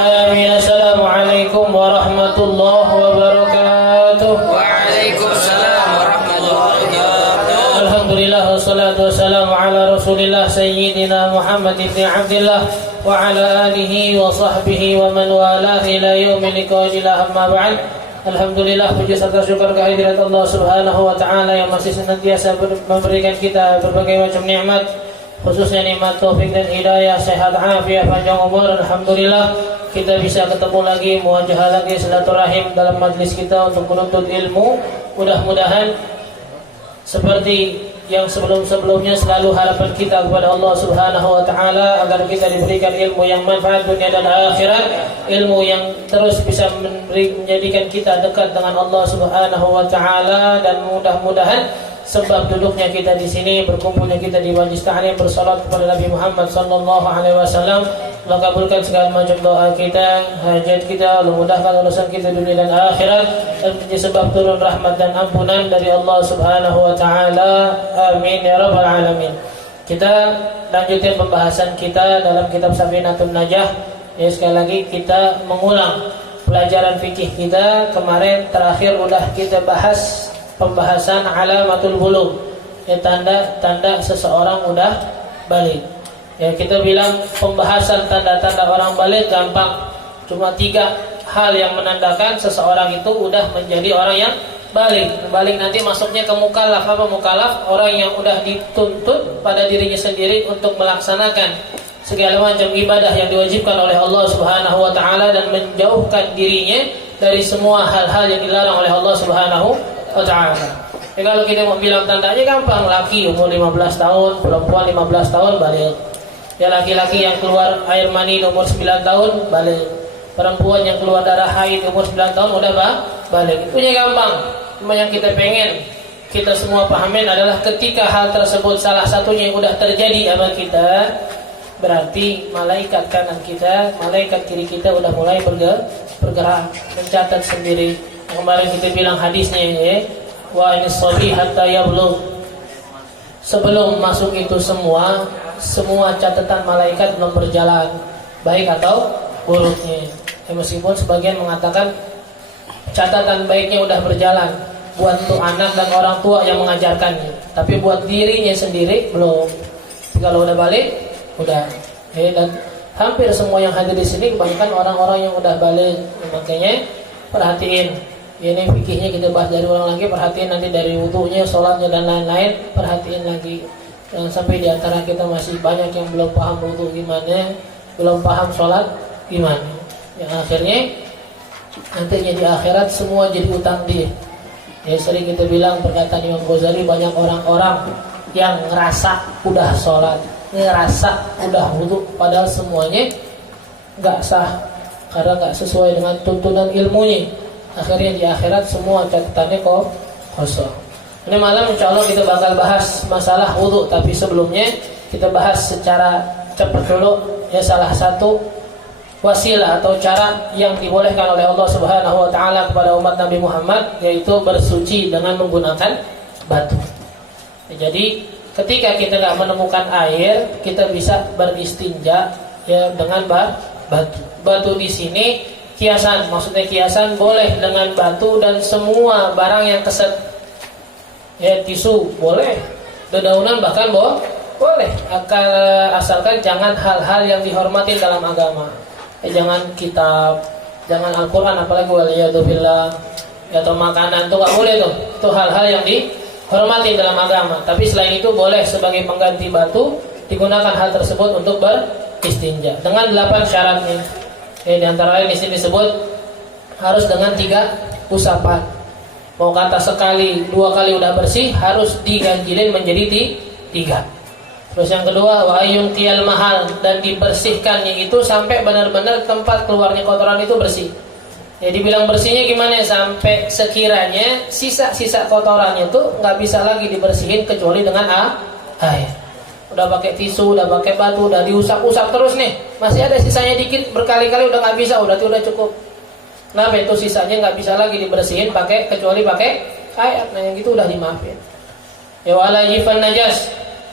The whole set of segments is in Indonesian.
Amin. Assalamualaikum warahmatullahi wabarakatuh. Waalaikumsalam warahmatullahi wabarakatuh. Alhamdulillah wassalatu wassalamu ala Rasulillah Sayyidina Muhammad ibn Abdullah wa ala alihi wa sahbihi wa man walah ila yaumil liqa'il amma ba'd. Alhamdulillah, puji serta syukur kehadirat Allah Subhanahu wa taala yang masih senantiasa memberikan kita berbagai macam nikmat, khususnya nikmat taufik dan hidayah, sehat afiat, panjang umur. Alhamdulillah kita bisa ketemu lagi, muwajahah lagi, silaturahim dalam majlis kita untuk menuntut ilmu. Mudah-mudahan seperti yang sebelum-sebelumnya selalu harapan kita kepada Allah Subhanahu wa taala agar kita diberikan ilmu yang manfaat dunia dan akhirat, ilmu yang terus bisa menjadikan kita dekat dengan Allah Subhanahu wa taala, dan mudah-mudahan sebab duduknya kita di sini, berkumpulnya kita di majlis ta'lim, bersalat kepada Nabi Muhammad sallallahu alaihi wasallam, Allah kabulkan segala macam doa kita, hajat kita, Allah mudahkan urusan kita dunia dan akhirat, dan menjadi sebab turun rahmat dan ampunan dari Allah Subhanahu wa taala. Amin ya rabbal alamin. Kita lanjutkan pembahasan kita dalam kitab Safinatun Najah. Ya, sekali lagi kita mengulang pelajaran fikih kita. Kemarin terakhir udah kita bahas pembahasan alamatul bulugh, ya, tanda-tanda seseorang udah balik. Ya, kita bilang pembahasan tanda-tanda orang balik gampang. Cuma 3 hal yang menandakan seseorang itu udah menjadi orang yang balik. Balik nanti masuknya ke mukallaf. Apa mukallaf? Orang yang udah dituntut pada dirinya sendiri untuk melaksanakan segala macam ibadah yang diwajibkan oleh Allah Subhanahu wa taala, dan menjauhkan dirinya dari semua hal-hal yang dilarang oleh Allah Subhanahu wa ta'ala. Ya, kalau kita mau bilang tandanya gampang, laki umur 15 tahun, perempuan 15 tahun balik. Ya, laki-laki yang keluar air mani umur 9 tahun balik. Perempuan yang keluar darah haid umur 9 tahun udah balik. Itunya gampang. Cuma yang kita pengen kita semua pahamin adalah ketika hal tersebut salah satunya yang udah terjadi sama kita, berarti malaikat kanan kita, malaikat kiri kita udah mulai bergerak, mencatat sendiri. Kemarin kita bilang hadisnya, ya, wa in shabi hatta yablugh. Sebelum masuk itu semua catatan malaikat belum berjalan, baik atau buruknya. Ya, meskipun sebagian mengatakan catatan baiknya udah berjalan buat tuh anak dan orang tua yang mengajarkannya, tapi buat dirinya sendiri belum. Kalau udah balik, udah. Ya, dan hampir semua yang hadir di sini kebanyakan orang-orang yang udah balik. Makanya perhatiin. Ini fikihnya kita bahas dari ulang lagi, perhatiin nanti dari wudunya, sholatnya dan lain-lain, perhatiin lagi. Jangan sampai di antara kita masih banyak yang belum paham wudu gimana, belum paham sholat gimana. Yang akhirnya nantinya di akhirat semua jadi utang dia. Ya, sering kita bilang perkataan Imam Ghazali, banyak orang-orang yang ngerasa udah sholat, ngerasa udah wudu, padahal semuanya nggak sah karena nggak sesuai dengan tuntunan ilmunya. Akhirnya di akhirat semua catatannya kosong. Ini malam insya Allah kita bakal bahas masalah wudu, tapi sebelumnya kita bahas secara cepat dulu, ya, salah satu wasilah atau cara yang dibolehkan oleh Allah Subhanahu wa taala kepada umat Nabi Muhammad, yaitu bersuci dengan menggunakan batu. Ya, jadi ketika kita nggak menemukan air, kita bisa beristinja, ya, dengan batu. Batu di sini kiasan, maksudnya kiasan boleh dengan batu dan semua barang yang keset. Ya, tisu boleh, dedaunan bahkan boleh, asalkan jangan hal-hal yang dihormati dalam agama. Ya, jangan kitab, jangan Al-Quran, apalagi waliyadzubillah, ya, atau makanan, itu gak boleh tuh. Itu hal-hal yang dihormati dalam agama. Tapi selain itu boleh sebagai pengganti batu digunakan hal tersebut untuk beristinja dengan 8 syaratnya. Ya, di antara lain di sini disebut harus dengan 3 usapan. Mau kata sekali, 2 kali udah bersih, harus diganjilin menjadi 3. Terus yang kedua, wa ayyun qiyal mahal, dan dibersihkannya itu sampai benar-benar tempat keluarnya kotoran itu bersih. Ya, dibilang bersihnya gimana? Sampai sekiranya sisa-sisa kotorannya itu nggak bisa lagi dibersihin kecuali dengan air. Udah pakai tisu, udah pakai batu, udah diusap-usap terus nih, masih ada sisanya dikit, berkali-kali udah nggak bisa, udah cukup. Nah, itu sisanya nggak bisa lagi dibersihin kecuali pakai air. Nah, yang gitu udah dimaafin. Ya, wala yifan najas,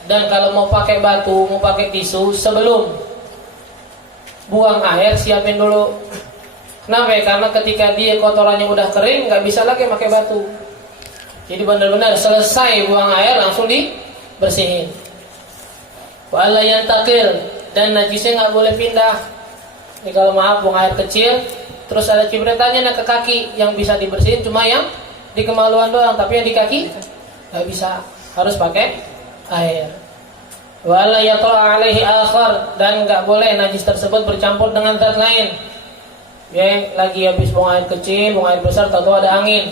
dan kalau mau pakai batu, mau pakai tisu, sebelum buang air siapin dulu. Kenapa? Karena ketika dia kotorannya udah kering nggak bisa lagi pakai batu. Jadi benar-benar selesai buang air langsung dibersihin. Wala yantakil, dan najisnya nggak boleh pindah. Ini kalau maaf buang air kecil, terus ada cipretannya ke kaki, yang bisa dibersihin cuma yang di kemaluan doang, tapi yang di kaki nggak bisa, harus pakai air. Wala yatra alaihi akhar, dan nggak boleh najis tersebut bercampur dengan zat lain. Ya, lagi habis buang air kecil, buang air besar, tahu ada angin.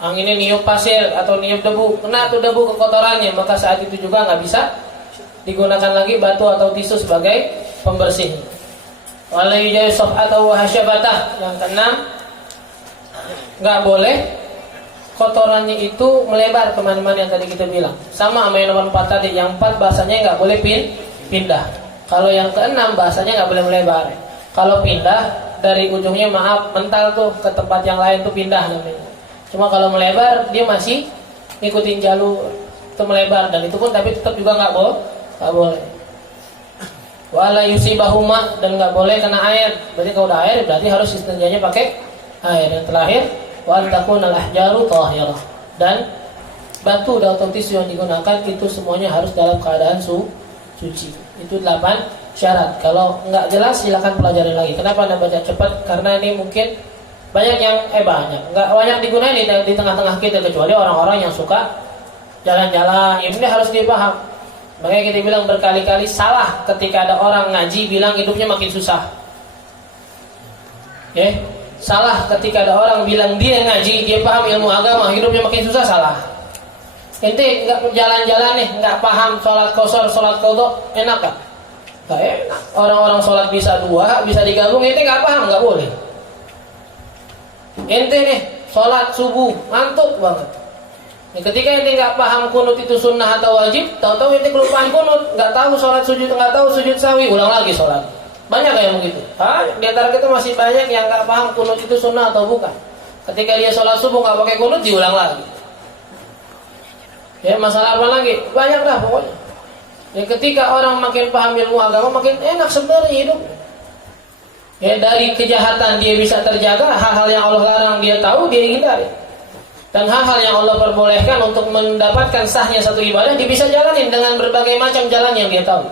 Anginnya niup pasir atau niup debu, kena tuh debu ke kotorannya, maka saat itu juga nggak bisa digunakan lagi batu atau tisu sebagai pembersih. Wala yujawi atau hasyabatah, yang keenam, nggak boleh kotorannya itu melebar kemana-mana yang tadi kita bilang. Sama sama yang nomor 4 tadi, yang 4 bahasanya nggak boleh pindah. Kalau yang keenam bahasanya nggak boleh melebar. Kalau pindah dari ujungnya maaf mental tuh ke tempat yang lain tuh pindah namanya. Cuma kalau melebar dia masih ngikutin jalur itu melebar, dan itu pun tapi tetap juga nggak boleh. Wala yusibahuma, dan nggak boleh kena air. Berarti kalau udah air berarti harus istinjanya pakai air. Yang terakhir, wa takunal ahjaru tahirah, dan batu atau tisu yang digunakan itu semuanya harus dalam keadaan suci. Itu 8 syarat. Kalau nggak jelas silakan pelajari lagi. Kenapa Anda baca cepat? Karena ini mungkin banyak yang nggak banyak digunakan di tengah-tengah kita, kecuali orang-orang yang suka jalan-jalan. Ini harus dipaham. Makanya kita bilang berkali-kali salah ketika ada orang ngaji bilang hidupnya makin susah. Salah ketika ada orang bilang dia ngaji, dia paham ilmu agama, hidupnya makin susah, salah. Ente nggak jalan-jalan nih, nggak paham sholat qashar, sholat qadha, enak gak? Gak enak. Orang-orang sholat bisa 2, bisa digabung, ente nggak paham, nggak boleh. Ente nih sholat subuh, ngantuk banget. Ketika ente nggak paham kunut itu sunnah atau wajib, tahu-tahu ente kelupaan kunut, nggak tahu sholat sujud, nggak tahu sujud sahwi, ulang lagi sholat. Banyak kayak begitu. Di antara kita masih banyak yang nggak paham kunut itu sunnah atau bukan. Ketika dia sholat subuh nggak pakai kunut, diulang lagi. Masalah apa lagi? Banyak dah pokoknya. Ketika orang makin paham ilmu agama, makin enak sebenarnya hidup. Dari kejahatan dia bisa terjaga, hal-hal yang Allah larang dia tahu, dia hindari. Dan hal-hal yang Allah perbolehkan untuk mendapatkan sahnya satu ibadah, dia bisa jalanin dengan berbagai macam jalan yang dia tahu.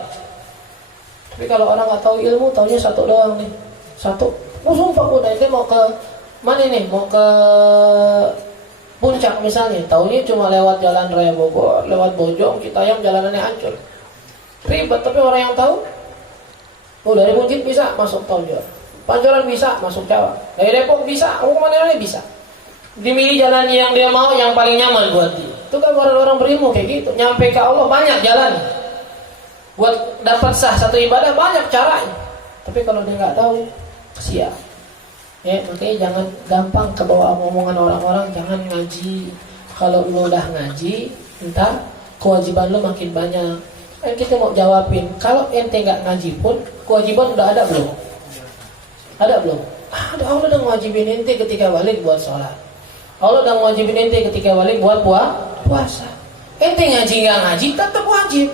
Tapi kalau orang nggak tahu ilmu, taunya satu doang nih, satu. Sumpah udah ini mau ke mana nih? Mau ke Puncak misalnya, taunya cuma lewat jalan raya Bogor, lewat Bojong, Citayam, jalanannya hancur. Ribet, tapi orang yang tahu, dari Bukit bisa masuk Tonjor, Pancoran bisa masuk Jawa, dari Depok bisa, mau kemana-mana bisa. Dimilih jalan yang dia mau, yang paling nyaman buat dia. Itu kan orang-orang berilmu kayak gitu. Nyampe ke Allah banyak jalan. Buat dapat sah satu ibadah banyak caranya. Tapi kalau dia nggak tahu, kesian. Makanya jangan gampang kebawa omongan orang-orang. Jangan ngaji. Kalau lu udah ngaji, ntar kewajiban lu makin banyak. Kita mau jawabin, kalau ente nggak ngaji pun kewajiban udah ada belum? Ada belum? Ada. Allah udah ngewajibin ente ketika balik buat sholat. Allah udah ngewajibin ente ketika balik buat puasa. Ente ngaji nggak ngaji tetap wajib.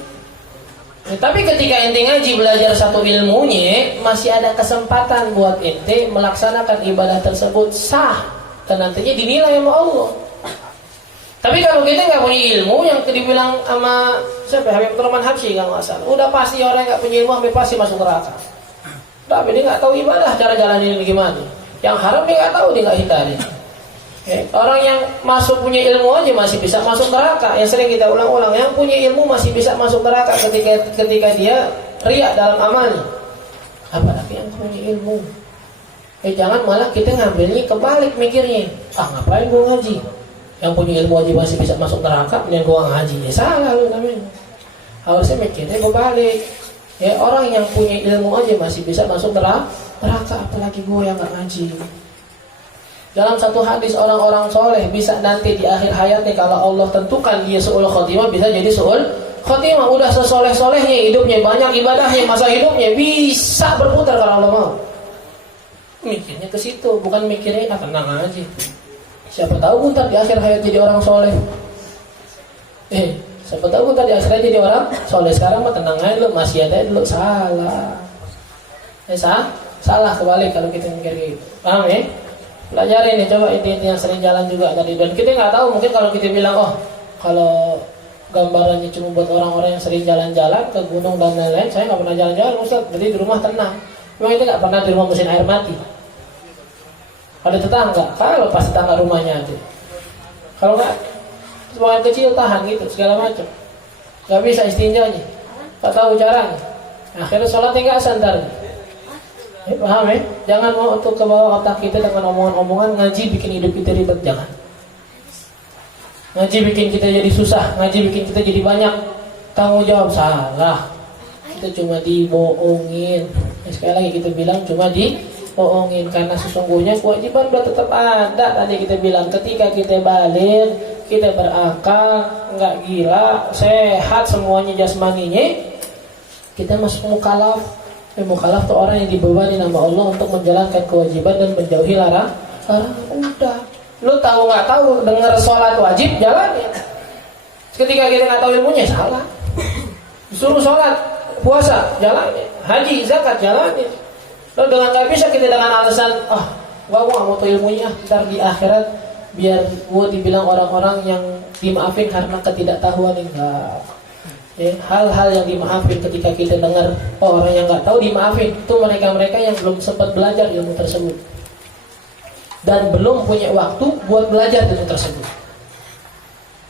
Tapi ketika ente ngaji belajar satu ilmunya, masih ada kesempatan buat ente melaksanakan ibadah tersebut sah, dan nantinya dinilai sama Allah. Tapi kalau kita nggak punya ilmu, yang dibilang sama siapa, Habib Turman Habsyi nggak salah, udah pasti orang nggak punya ilmu sampai pasti masuk neraka. Tapi dia nggak tahu ibadah, cara jalanin gimana. Yang haram dia nggak tahu, dia nggak hindari. Orang yang masuk punya ilmu aja masih bisa masuk neraka. Yang sering kita ulang-ulang, yang punya ilmu masih bisa masuk neraka ketika dia riak dalam amalnya. Apalagi yang punya ilmu. Jangan malah kita ngambilnya kebalik mikirnya. Ngapain gua ngaji? Yang punya ilmu aja masih bisa masuk neraka, kemudian gua ngaji. Salah lu namanya. Harusnya mikirnya kebalik. Orang yang punya ilmu aja masih bisa masuk neraka, apalagi gua yang nggak ngaji. Dalam satu hadis, orang-orang soleh bisa nanti di akhir hayatnya, kalau Allah tentukan dia su'ul khotimah, bisa jadi su'ul khotimah. Udah sesoleh-solehnya hidupnya, banyak ibadahnya, masa hidupnya bisa berputar kalau Allah mau. Mikirnya ke situ, bukan mikirnya tenang aja. Siapa tahu ntar di akhir hayat jadi orang soleh. Siapa tahu ntar di akhir hayat jadi orang soleh. Sekarang mah tenang aja, lu masih ada dulu, salah. Salah kebalik kalau kita mikir gitu. Paham ya? Pelajari nih, coba inti-inti yang sering jalan juga tadi. Dan kita nggak tahu, mungkin kalau kita bilang, oh kalau gambarannya cuma buat orang-orang yang sering jalan-jalan ke gunung dan lain-lain, saya nggak pernah jalan-jalan Ustaz, jadi di rumah tenang. Memang kita nggak pernah di rumah mesin air mati. Ada tetangga, kalau pas tetangga rumahnya ada. Kalau nggak, sebagian kecil tahan gitu, segala macam. Nggak bisa istinjanya, nggak tahu caranya. Akhirnya sholatnya nggak sandar. Paham ya? Jangan mau untuk ke bawah otak kita dengan omongan-omongan ngaji bikin hidup kita ribet, jangan. Ngaji bikin kita jadi susah, ngaji bikin kita jadi banyak tanggung jawab, salah. Kita cuma dibohongin. Sekali lagi kita bilang cuma dibohongin, karena sesungguhnya kewajiban udah tetap ada. Tadi kita bilang ketika kita balik, kita berakal, nggak gila, sehat semuanya jasmaninya, kita masuk mukallaf. Mukallaf itu orang yang dibebani nama Allah untuk menjalankan kewajiban dan menjauhi larangan. Udah. Lu tahu nggak tahu, dengar sholat wajib jalanin. Ketika kita nggak tahu ilmunya, salah. Disuruh sholat, puasa, jalanin. Haji, zakat, jalanin. Lalu dengan nggak bisa kita dengan alasan, gua nggak mau tahu ilmunya, ntar di akhirat biar gua dibilang orang-orang yang dimaafin karena ketidaktahuan. Enggak. Ya, hal-hal yang dimaafin ketika kita dengar orang yang nggak tahu dimaafin, itu mereka-mereka yang belum sempat belajar ilmu tersebut dan belum punya waktu buat belajar ilmu tersebut.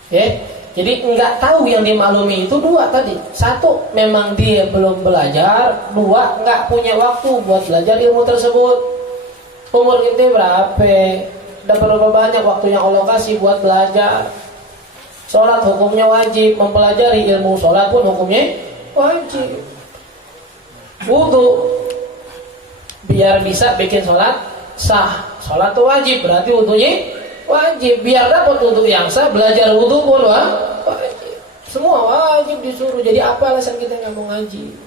Ya, jadi nggak tahu yang dimaklumi itu dua tadi. Satu, memang dia belum belajar. Dua, nggak punya waktu buat belajar ilmu tersebut. Umur kita berapa? Dan berapa banyak waktu yang Allah kasih buat belajar. Sholat hukumnya wajib, mempelajari ilmu sholat pun hukumnya wajib. Wudu biar bisa bikin sholat sah. Sholat itu wajib, berarti wudunya wajib. Biar dapat wudu yang sah, belajar wudu pun wajib. Semua wajib disuruh. Jadi apa alasan kita nggak mau ngaji?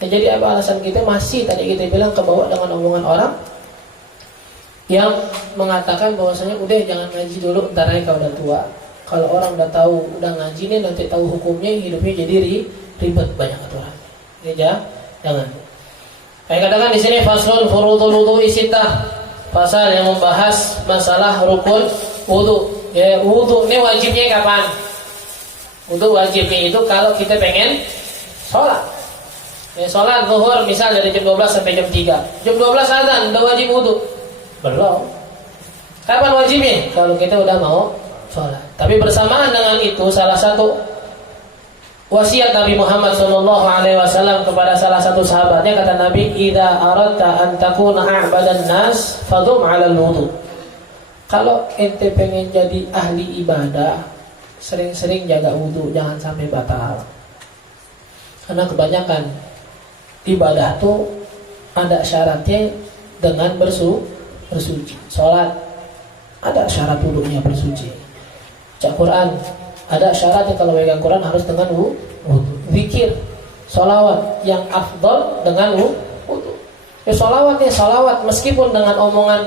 Jadi apa alasan kita masih tadi kita bilang kebawa dengan omongan orang yang mengatakan bahwasanya udah jangan ngaji dulu, ntar aja kalau udah tua. Kalau orang udah tahu, udah ngaji nih, nanti tahu hukumnya, hidupnya jadi ribet, banyak aturan. Ini jangan. Kayak katakan di sini faslun furudul wudu'i sittah, pasal yang membahas masalah rukun wudu. Ya, wudu ini wajibnya kapan? Wudu wajibnya itu kalau kita pengen sholat. Ya, sholat zuhur misal dari jam 12 sampai jam 3. Jam 12 azan, udah wajib wudu? Belum. Kapan wajibnya? Kalau kita udah mau sholat. Tapi bersamaan dengan itu, salah satu wasiat Nabi Muhammad SAW kepada salah satu sahabatnya, kata Nabi, "Idza aradta an takuna a'badan nas fadum 'alal wudu." Kalau ente pengen jadi ahli ibadah, sering-sering jaga wudu, jangan sampai batal. Karena kebanyakan ibadah tuh ada syaratnya dengan bersuci. Sholat ada syarat wudunya bersuci. Baca Quran ada syaratnya, kalau pegang Quran harus dengan wudu. Zikir, sholawat yang afdal dengan wudu. Ya sholawat meskipun dengan omongan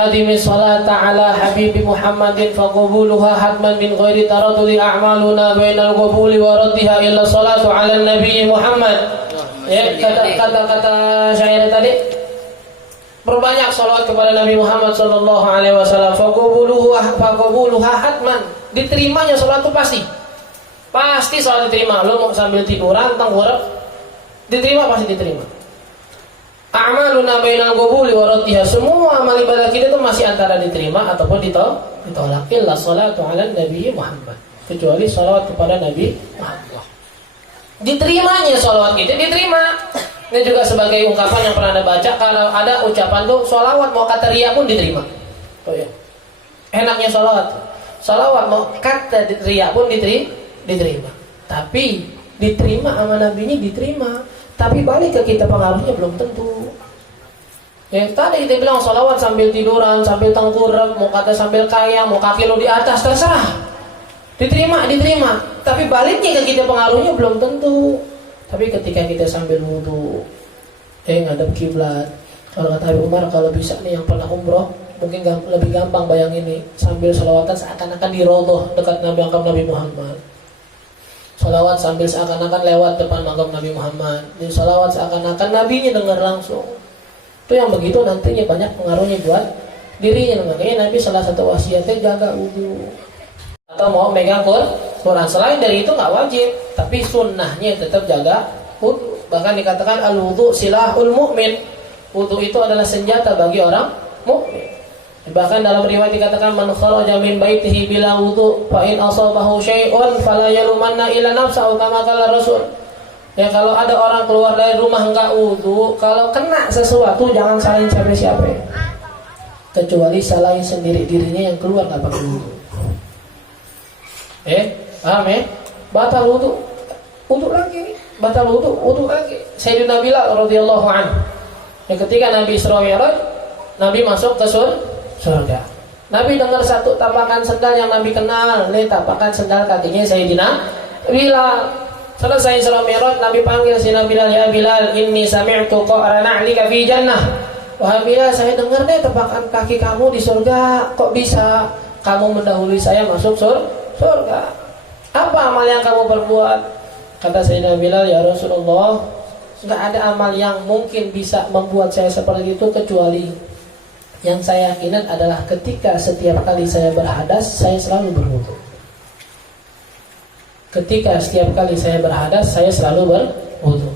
adimi sholata ala habibi Muhammadin faqubuluha hatman min ghairi taradudi a'maluna bainal qubuli wa raddiha illa sholatu ala nabi Muhammad. Ya, kata syair tadi, perbanyak sholawat kepada Nabi Muhammad sallallahu alaihi wasallam. Faqubuluha hatman, diterimanya sholat itu pasti sholat diterima. Lo mau sambil tiduran tengkurap, diterima, pasti diterima. A'maluna bainal qubuli wa raddiha, semua amal ibadah kita itu masih antara diterima ataupun ditolak. Illa sholatu ala nabi Muhammad, kecuali sholawat kepada Nabi Muhammad. Diterimanya sholawat kita diterima. Ini juga sebagai ungkapan yang pernah Anda baca, kalau ada ucapan tuh sholawat mau kata riya pun diterima. Oh ya, enaknya sholawat mau kata riya pun diterima. Tapi diterima sama Nabi-nya diterima. Tapi balik ke kita pengaruhnya belum tentu. Yang tadi kita bilang sholawat sambil tiduran, sambil tengkurap, mau kata sambil kaya, mau kaki lo di atas, terserah. Diterima. Tapi baliknya ke kita pengaruhnya belum tentu. Tapi ketika kita sambil wudu, ngadep kiblat. Kalau kata Habib Umar, kalau bisa nih yang pernah umroh, mungkin lebih gampang bayangin nih, sambil sholawatan seakan-akan di raudhah dekat Nabi Muhammad. Sholawat sambil seakan-akan lewat depan makam Nabi Muhammad. Jadi sholawat seakan-akan Nabinya dengar langsung. Itu yang begitu nantinya banyak pengaruhnya buat dirinya. Makanya Nabi salah satu wasiatnya jaga wudu. Atau mau megang Quran. Selain dari itu nggak wajib, tapi sunnahnya tetap jaga wudu. Bahkan dikatakan al-wudu silahul mu'min. Wudu itu adalah senjata bagi orang mukmin. Bahkan dalam riwayat dikatakan man kharaja min baitihi bila wudu fa in asabahu syai'un fala yalumanna ila nafsihi kama qala Rasul. Ya kalau ada orang keluar dari rumah enggak wudu, kalau kena sesuatu jangan salahin siapa-siapa. Kecuali salahin sendiri dirinya yang keluar enggak pakai wudu. Paham ya? Batal wudu. Wudu lagi, batal wudu lagi. Sayyidina Bilal radhiyallahu anhu. Yang ketika Nabi Isra Mi'raj, Nabi masuk ke surga. Nabi dengar satu tapakan sendal yang Nabi kenal, tapakan sendal kakinya Sayyidina Bilal. Selesai Isra Mi'raj, Nabi panggil Sayyidina Bilal, ya Bilal, inni sami'tu qa'ra na'lika fi jannah. Wahai Bilal, saya dengar deh tapakan kaki kamu di surga. Kok bisa kamu mendahului saya masuk surga? Apa amal yang kamu perbuat? Kata Sayyidina Bilal, ya Rasulullah, enggak ada amal yang mungkin bisa membuat saya seperti itu kecuali yang saya yakinan adalah ketika setiap kali saya berhadas, saya selalu berwudu. Ketika setiap kali saya berhadas, saya selalu berwudu.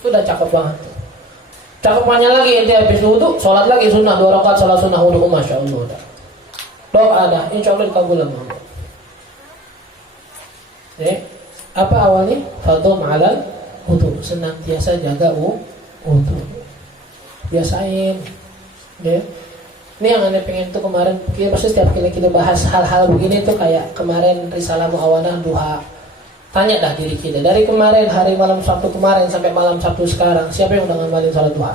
Itu udah cakep banget. Cakepannya lagi, ente habis wudu, sholat lagi sunnah 2 rakaat sholat sunnah wudu, masya Allah. Doa ada, insya Allah dikabul sama Allah. Apa awalnya? Fadhum alal wudu, senantiasa jaga wudu. Biasain. Ini yang anda pengen tuh kemarin, pasti setiap kali kita bahas hal-hal begini tuh kayak kemarin Risalah Muawanah Duha. Tanya dah diri kita, dari kemarin hari malam Sabtu kemarin sampai malam Sabtu sekarang, siapa yang udah ngamalin salat duha?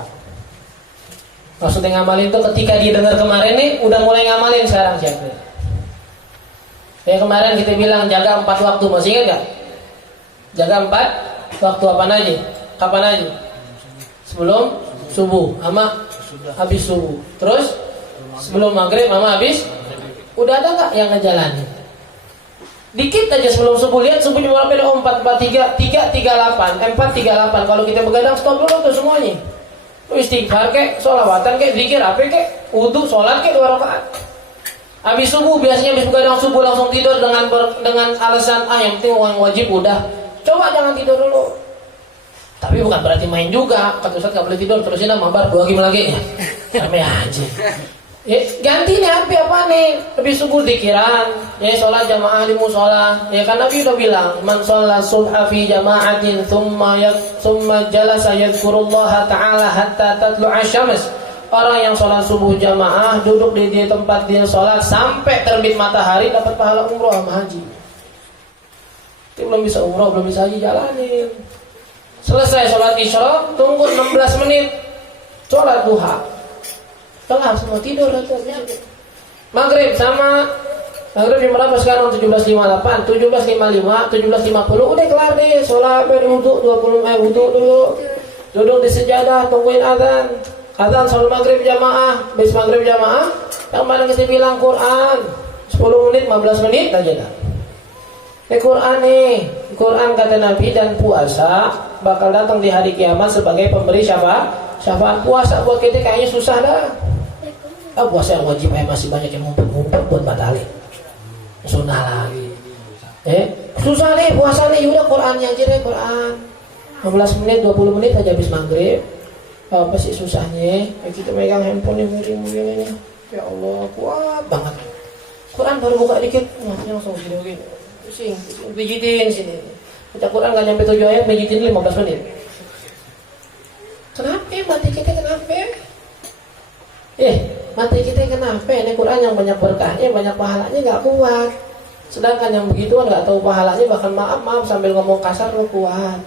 Maksudnya ngamalin tuh ketika dia dengar kemarin nih, udah mulai ngamalin sekarang siapa? Kayak kemarin kita bilang jaga 4 waktu, masih ingat gak? Jaga 4 waktu apa aja? Kapan aja? Sebelum subuh, sama habis subuh. Terus sebelum maghrib sama habis. Udah ada gak yang ngejalanin? Dikit aja sebelum subuh, lihat subuh jam berapa? 4:38. Kalau kita begadang stop dulu tuh semuanya. Istighfar kek, sholawatan kek, zikir apa kek, wudu, sholat kek 2 rakaat. Habis subuh biasanya habis begadang subuh langsung tidur dengan alasan yang penting uang wajib udah. Coba jangan tidur dulu. Tapi bukan berarti main juga. Kata Ustaz gak boleh tidur, terusin mabar 2 game lagi. Sampai aja. Ganti nih apa nih? Lebih subuh dikiran, sholat jamaah di musola. Kan Nabi udah bilang, man sholat subha fi jama'atin thumma jalasa yadhkurullaha ta'ala hatta tatlu'a syams. Orang yang sholat subuh jamaah duduk di tempat dia sholat sampai terbit matahari dapat pahala umroh sama haji. Itu belum bisa umroh, belum bisa haji, jalanin. Selesai sholat isya, tunggu 16 menit sholat duha. Telah semua tidur. Maghrib sama. Maghrib jam berapa sekarang? 17.58, 17.55, 17.50. Udah kelar deh. Sholat berwudu 20 wudu dulu. Duduk di sejadah tungguin azan. Azan sholat maghrib jamaah. Habis maghrib jamaah, yang mana kita bilang Quran 10 menit, 15 menit aja dah. Quran nih. Quran kata Nabi dan puasa bakal datang di hari kiamat sebagai pemberi syafaat. Puasa buat kita kayaknya susah dah. Puasa yang wajib masih banyak yang ngumpet-ngumpet buat batalin. Sunnah lagi. Susah nih puasa nih, udah Quran yang aja deh, Quran 15 menit, 20 menit aja habis maghrib. Apa sih susahnya? Kita megang handphone yang miring-miring ini. Ya Allah, kuat banget. Quran baru buka dikit, langsung gini-gini. Pusing, pijitin sini. Baca Quran gak nyampe 7 ayat, pijitin 15 menit. Kenapa? Mati kita kenapa? Mati kita kenapa? Ini Quran yang banyak berkahnya, banyak pahalanya gak kuat. Sedangkan yang begituan gak tahu pahalanya, bahkan maaf sambil ngomong kasar lo kuat.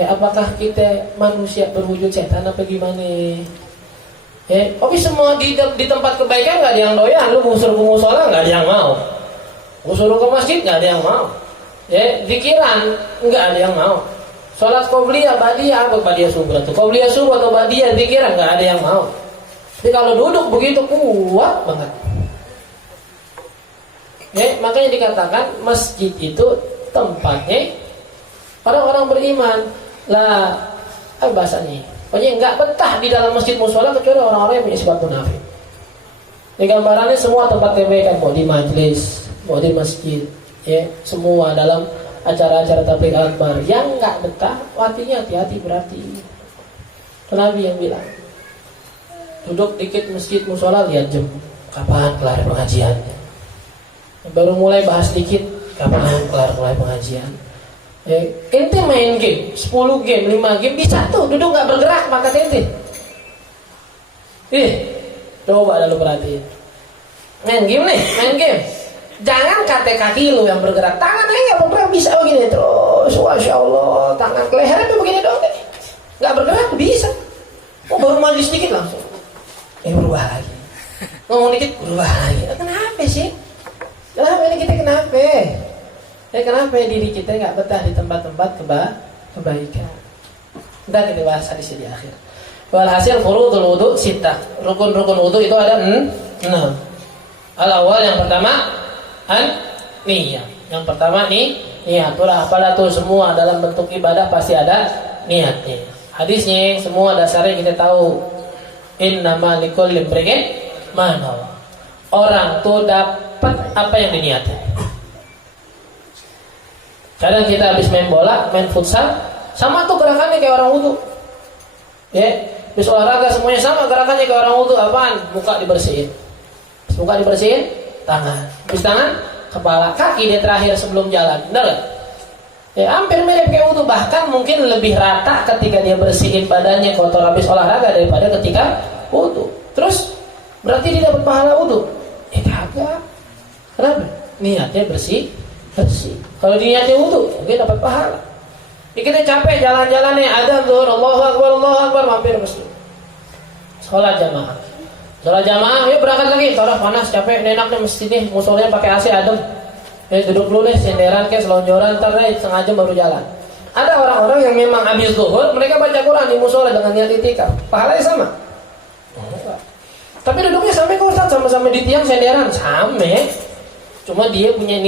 Apakah kita manusia berwujud setan apa gimana? Tapi semua di tempat kebaikan gak ada yang doyan. Lu ngusur ke musola gak ada yang mau. Ngusur ke masjid gak ada yang mau. Zikiran gak ada yang mau. Sholat qobliyah, badiyah, apa badiyah subuh atau qobliyah subuh atau badiyah zikiran gak ada yang mau. Tapi kalau duduk begitu kuat banget. Makanya dikatakan masjid itu tempatnya orang-orang beriman. Lah, bahasanya pokoknya nggak betah di dalam masjid musola kecuali orang-orang yang punya sifat munafik. Di gambarannya semua tempat kebaikan, mau di majlis, mau di masjid, ya semua dalam acara-acara tabligh akbar. Yang nggak betah, hatinya hati-hati berarti. Nabi yang bilang, duduk dikit masjid musola lihat jam, kapan kelar pengajiannya. Baru mulai bahas dikit, kapan kelar pengajian. Ente main game 10 game, 5 game bisa tuh duduk gak bergerak maka ente. Coba dah lu perhatiin. Main game. Jangan kaki lu yang bergerak, tangannya gak bergerak bisa begini terus. Masya Allah, tangan lehernya begini dong deh. Gak bergerak bisa. Baru maju sedikit langsung berubah lagi. Ngomong dikit berubah lagi. Kenapa sih? Kenapa ini kita kenapa? Kenapa diri kita nggak betah di tempat-tempat kebaikan? Udah kita bahas hadis di akhir. Walhasil furudul wudu sittah. Rukun-rukun wudu itu ada 6. Al-awwal yang pertama niyah. Yang pertama niat. Itulah apalah tuh semua dalam bentuk ibadah pasti ada niatnya. Hadisnya semua dasarnya kita tahu. Innamal likulli imri'in ma nawa. Orang tuh dapat apa yang diniatkan. Kadang kita habis main bola, main futsal, sama tuh gerakannya kayak orang wudu. Habis olahraga semuanya sama gerakannya kayak orang wudu. Apaan? Muka dibersihin. Muka dibersihin, tangan. Habis tangan, kepala, kaki dia terakhir sebelum jalan. Benar gak? Hampir mirip kayak wudu. Bahkan mungkin lebih rata ketika dia bersihin badannya kotor habis olahraga daripada ketika wudu. Terus berarti dia dapat pahala wudu? Kagak. Kenapa? Niatnya bersih. Kalau niatnya wudu, mungkin dapat pahala. Kita capek jalan-jalan nih, adzan zuhur, Allahu Akbar, mampir masjid. Sholat jamaah, yuk berangkat lagi. Taruh panas, capek, enak nih masjid nih, musolanya pakai AC adem. Duduk dulu deh, senderan kayak selonjoran, ntar deh setengah jam baru jalan. Ada orang-orang yang memang habis zuhur, mereka baca Quran di musola dengan niat itikaf. Pahalanya sama. Tapi duduknya sampai ke Ustaz, sama-sama di tiang senderan, sama. Cuma dia punya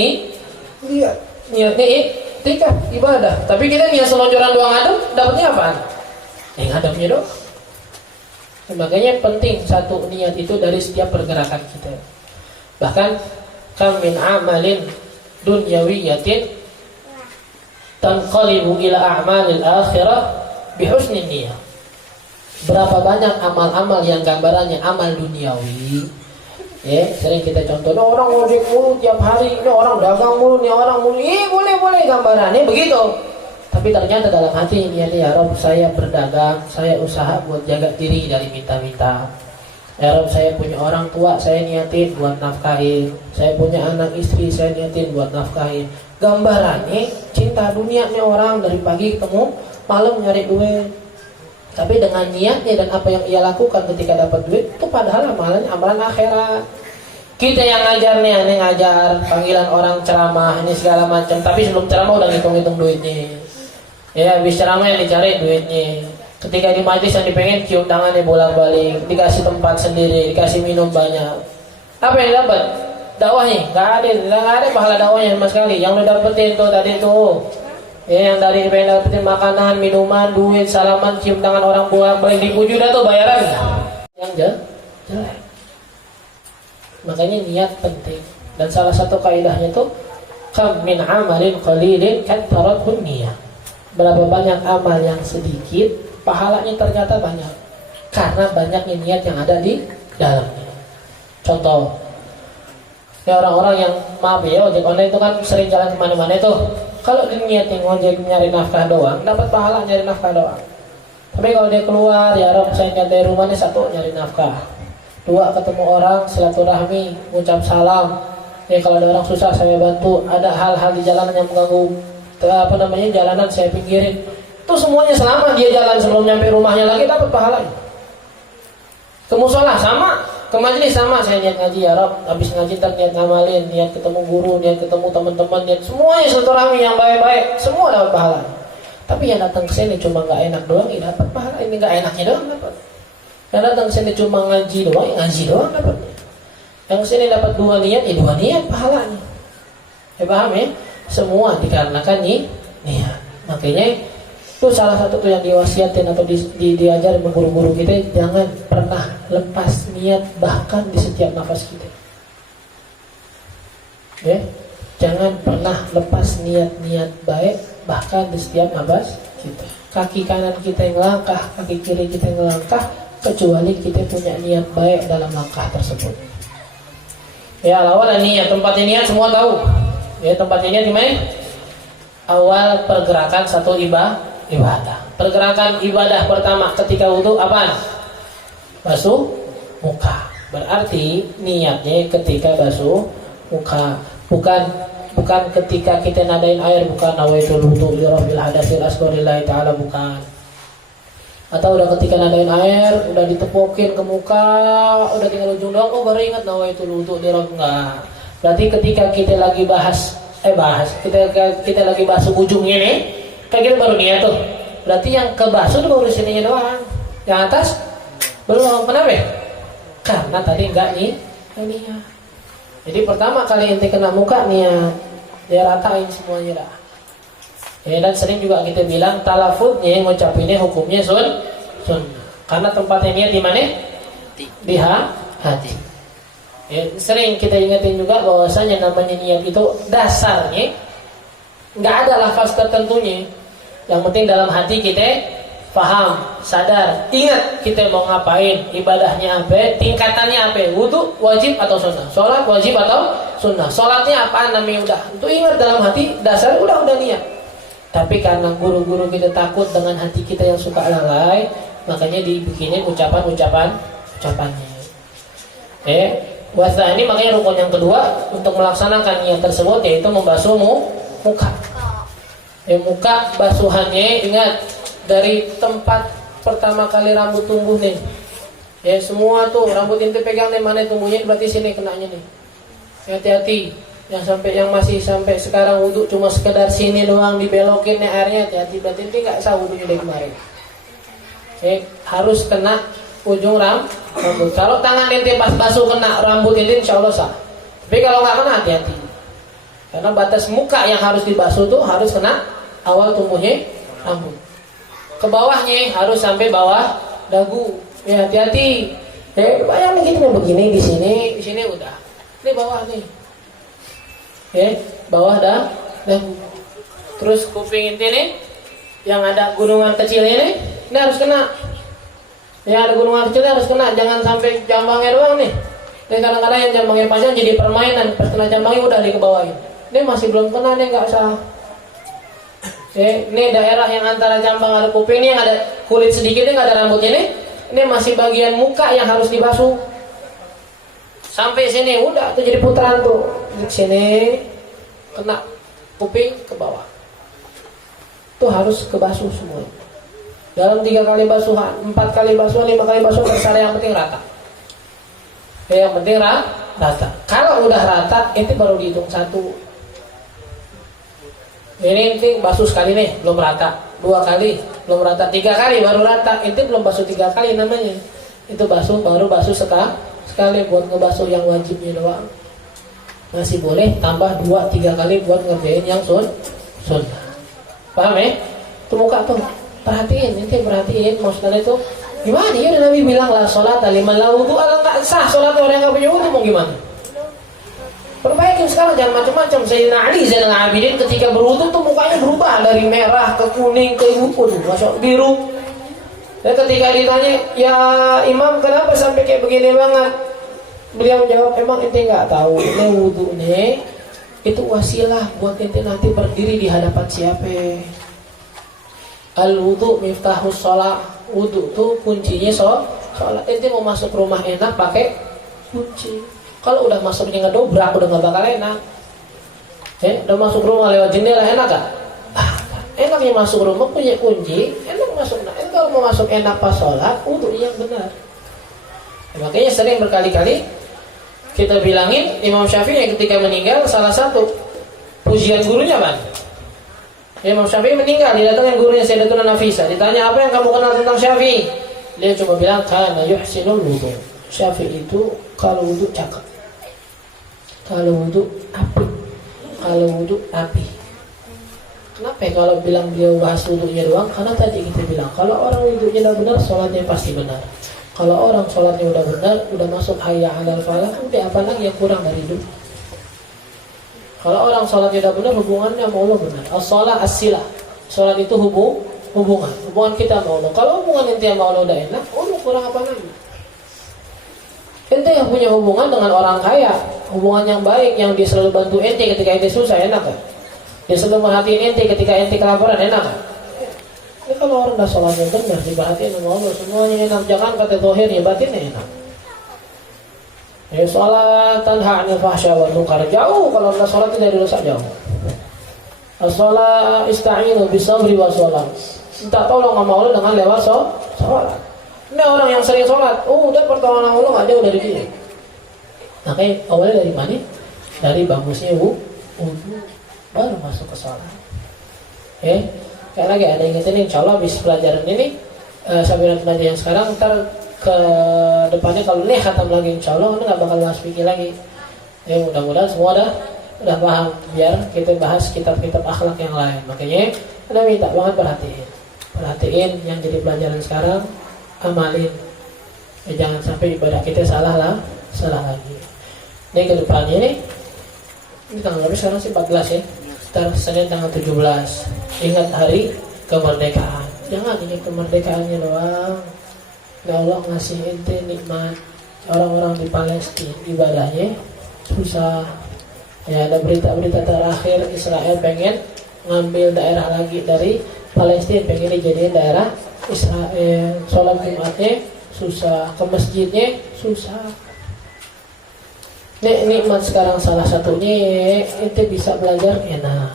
niatnya itikaf ibadah. Tapi kita niat selonjoran doang adem, dapatnya apaan? Ngadepnya doang. Makanya penting satu niat itu dari setiap pergerakan kita. Bahkan kam min amalin dunyawiyatin tanqalibu ila a'malil akhirah bihusnin niyah. Berapa banyak amal-amal yang gambarannya amal duniawi. Sering kita contoh, orang ngojek mulu tiap hari, ini orang dagang mulu, ini orang mulu, boleh gambarannya begitu. Tapi ternyata dalam hati niatnya, ya Rabb saya berdagang, saya usaha buat jaga diri dari minta-minta. Ya Rabb saya punya orang tua, saya niatin buat nafkahin. Saya punya anak istri, saya niatin buat nafkahin. Gambarannya cinta dunianya orang dari pagi ketemu malam nyari duit. Tapi dengan niatnya dan apa yang ia lakukan ketika dapat duit itu padahal amalan akhirat. Kita yang ngajar nih, aneh ngajar, panggilan orang ceramah ini segala macam. Tapi sebelum ceramah udah ngitung-ngitung duitnya. Habis ceramah yang dicari duitnya. Ketika di majlis yang dipengen cium tangannya bolak-balik, dikasih tempat sendiri, dikasih minum banyak. Apa yang dapat? Dakwahnya nggak ada pahala dakwahnya sama sekali. Yang udah dapetin tuh tadi tuh. Yang dari pengen dapetin makanan, minuman, duit, salaman, cium tangan orang bolak-balik, dipuji dah tuh bayaran. Yang jelek. Makanya niat penting. Dan salah satu kaidahnya tuh kam min amalin qalilin katharatun niyah. Berapa banyak amal yang sedikit, pahalanya ternyata banyak. Karena banyaknya niat yang ada di dalamnya. Contoh, orang-orang yang maaf ya, ojek online itu kan sering jalan kemana-mana itu. Kalau dia niatin ngojek nyari nafkah doang, dapat pahala nyari nafkah doang. Tapi kalau dia keluar, ya Rob saya niat dari rumahnya, satu nyari nafkah, dua ketemu orang silaturahmi, ngucap salam. Kalau ada orang susah saya bantu. Ada hal-hal di jalanan yang mengganggu jalanan saya pinggirin. Itu semuanya selama dia jalan sebelum nyampe rumahnya lagi dapat pahalanya. Ke musola sama, ke majelis sama, saya niat ngaji ya Rob, habis ngaji ntar niat ngamalin, niat ketemu guru, niat ketemu teman-teman, niat semuanya silaturahmi yang baik-baik, semua dapat pahala. Tapi yang datang ke sini cuma nggak enak doang, ya dapat pahala. Ini nggak enaknya doang dapat. Yang datang ke sini cuma ngaji doang, ya ngaji doang dapatnya. Yang ke sini dapat dua niat, ya dua niat pahalanya. Paham ya? semua dikarenakan niat. Makanya itu salah satu tuh yang diwasiatin atau diajar guru-guru kita, jangan pernah lepas niat bahkan di setiap nafas kita. Ya, jangan pernah lepas niat-niat baik bahkan di setiap nafas kita. Kaki kanan kita yang langkah, kaki kiri kita yang langkah, kecuali kita punya niat baik dalam langkah tersebut. Ya, awal niat, tempatnya niat semua tahu. Ya, tempatnya di mana? Awal pergerakan satu ibadah. Pergerakan ibadah pertama ketika wudu apa? Basuh muka. Berarti niatnya ketika basuh muka, bukan ketika kita nadain air, bukan nawaitul wudu li rabbil hadatsil asghar lillahi ta'ala, bukan. Atau udah ketika nadain air, udah ditepokin ke muka, udah tinggal ujung doang, oh baru ingat nawaitul wudu li rabb, enggak. Berarti ketika kita lagi kita lagi basuh ujungnya nih, kayak gitu baru niat tuh. Berarti yang kebasuh tuh baru sininya doang, yang atas belum. Kenapa? Karena tadi enggak niat. Jadi pertama kali ente kena muka niat, dia ratain semuanya dah. Ya, dan sering juga kita bilang talafuznya, ngucapinnya hukumnya sunnah. Karena tempatnya niat di mana? Di hati. Ya, sering kita ingatin juga bahwasanya namanya niat itu dasarnya nggak ada lafaz tertentunya. Yang penting dalam hati kita paham, sadar, ingat kita mau ngapain, ibadahnya apa, tingkatannya apa, wudu wajib atau sunnah, sholat wajib atau sunnah, sholatnya apa namanya, udah itu ingat dalam hati, dasar udah niat. Tapi karena guru-guru kita takut dengan hati kita yang suka lalai, makanya dibikinin ucapannya. Wasa ini makanya rukun yang kedua untuk melaksanakan niat tersebut yaitu membasuh muka. Muka basuhannya ingat dari tempat pertama kali rambut tumbuh nih. Ya, semua tuh rambut ente pegang nih, mana tumbuhnya berarti sini kenanya nih. Hati-hati, yang masih sampai sekarang wudu cuma sekedar sini doang dibelokin nih airnya, hati-hati, berarti ente nggak sah wudunya dari kemarin. Harus kena ujung rambut. Kalau tangan ente pas basuh kena rambut ente, insya Allah sah. Tapi kalau nggak kena, hati-hati. Karena batas muka yang harus dibasuh tuh harus kena awal tumbuhnya rambut. Ke bawahnya harus sampai bawah dagu. Ya, hati-hati. Bayangin gitu nih, begini di sini udah. Ini bawah nih. Bawah dagu. Terus kuping ente nih yang ada gunungan kecil ini harus kena. Ya, ada gunungan kecilnya harus kena, jangan sampai jambangnya doang nih. Dan kadang-kadang yang jambangnya panjang jadi permainan, pertengah jambangnya udah dikebawain. Ini masih belum kena nih, nggak sah. Ini daerah yang antara jambang ada kuping ini yang ada kulit sedikit ini nggak ada rambutnya nih. Ini masih bagian muka yang harus dibasuh. Sampai sini udah tuh jadi putaran tuh. Di sini kena kuping ke bawah. Tuh harus kebasuh semua. Dalam 3 kali basuhan, 4 kali basuhan, 5 kali basuhan terserah, yang penting rata. Yang penting rata. Kalau udah rata, itu baru dihitung 1. Ini basuh sekali nih, belum rata. 2 kali, belum rata. 3 kali baru rata. Itu belum basuh 3 kali namanya. Itu baru basuh sekali buat ngebasuh yang wajibnya doang. Masih boleh tambah 2-3 kali buat ngerjain yang sunnah. Paham ya? Itu muka tuh. Perhatiin maksudnya itu gimana ya? Nabi bilang lah sholat liman la wudu, ala nggak sah sholat orang yang nggak punya wudu, mau gimana? Perbaikin sekarang, jangan macam-macam. Sayyidina Ali Zainal Abidin ketika berwudu tuh mukanya berubah dari merah ke kuning ke biru. Dan ketika ditanya, ya Imam kenapa sampai kayak begini banget? Beliau menjawab, emang ente nggak tahu ini wudu nih itu wasilah buat ente nanti berdiri di hadapan siapa? Al-wudu miftahus sholat. Wudu tuh kuncinya sholat. Ente mau masuk rumah enak pakai kunci. Kalau udah masuknya ngedobrak udah gak bakal enak. Udah masuk rumah lewat jendela enak gak? Enaknya masuk rumah punya kunci, enak masuk. Kalau mau masuk enak pas sholat, wudu yang benar. Makanya sering berkali-kali kita bilangin Imam Syafi'i ketika meninggal, salah satu pujian gurunya apa? Imam Syafi'i meninggal, didatangkan gurunya Sayyidatuna Nafisah. Ditanya, apa yang kamu kenal tentang Syafi'i? Dia cuma bilang, kana yuhsinul wudu. Syafi'i itu kalau wudu cakep, kalau wudu api, Kenapa ya kalau bilang beliau bahas wudhunya doang? Karena tadi kita bilang kalau orang wudhunya udah benar, sholatnya pasti benar. Kalau orang sholatnya udah benar, udah masuk hayya 'alal falah, udah apa lagi yang kurang dari itu? Kalau orang sholatnya udah benar, hubungannya sama Allah benar. As-shalah as-silah. Sholat itu hubungan kita sama Allah. Kalau hubungan ente sama Allah udah enak, Allah kurang apa lagi? Ente yang punya hubungan dengan orang kaya, hubungan yang baik, yang dia selalu bantu ente ketika ente susah, enak kan? Dia selalu merhatiin ente ketika ente kelaparan, enak kan? Ini kalau orang udah sholatnya benar, diperhatiin sama Allah, semuanya enak. Jangan kata zahir, ya batinnya enak. Ya sholat tanha 'anil fahsya wal munkar, jauh kalau udah sholatnya dari dosa jauh. As-shalah ista'inu bis-sabri was-shalah. Minta tolong sama Allah dengan lewat sholat. Ini orang yang sering sholat, udah pertolongan Allah nggak jauh dari dia. Makanya awalnya dari mana? Dari bagusnya wudhu, baru masuk ke sholat. Kayak lagi ada yang ingetin, insya Allah habis pelajaran ini sambil nanti yang sekarang, ntar ke depannya kalau ini khatam lagi insya Allah nggak bakal bahas fikih lagi. Mudah-mudahan semua udah paham, biar kita bahas kitab-kitab akhlak yang lain. Makanya ada minta banget perhatiin yang jadi pelajaran sekarang, amalin. Jangan sampai ibadah kita salah lagi. Ini ke depannya ini tanggal berapa sekarang sih? 14 ya. Ntar Senin tanggal 17. Ingat hari kemerdekaan. Jangan ingat kemerdekaannya doang. Ya Allah ngasih ente nikmat. Orang-orang di Palestina ibadahnya susah. Ya, ada berita-berita terakhir Israel pengen ngambil daerah lagi dari Palestina, pengen dijadiin daerah Israel. Sholat Jumatnya susah, ke masjidnya susah. Nikmat sekarang salah satunya ente bisa belajar enak,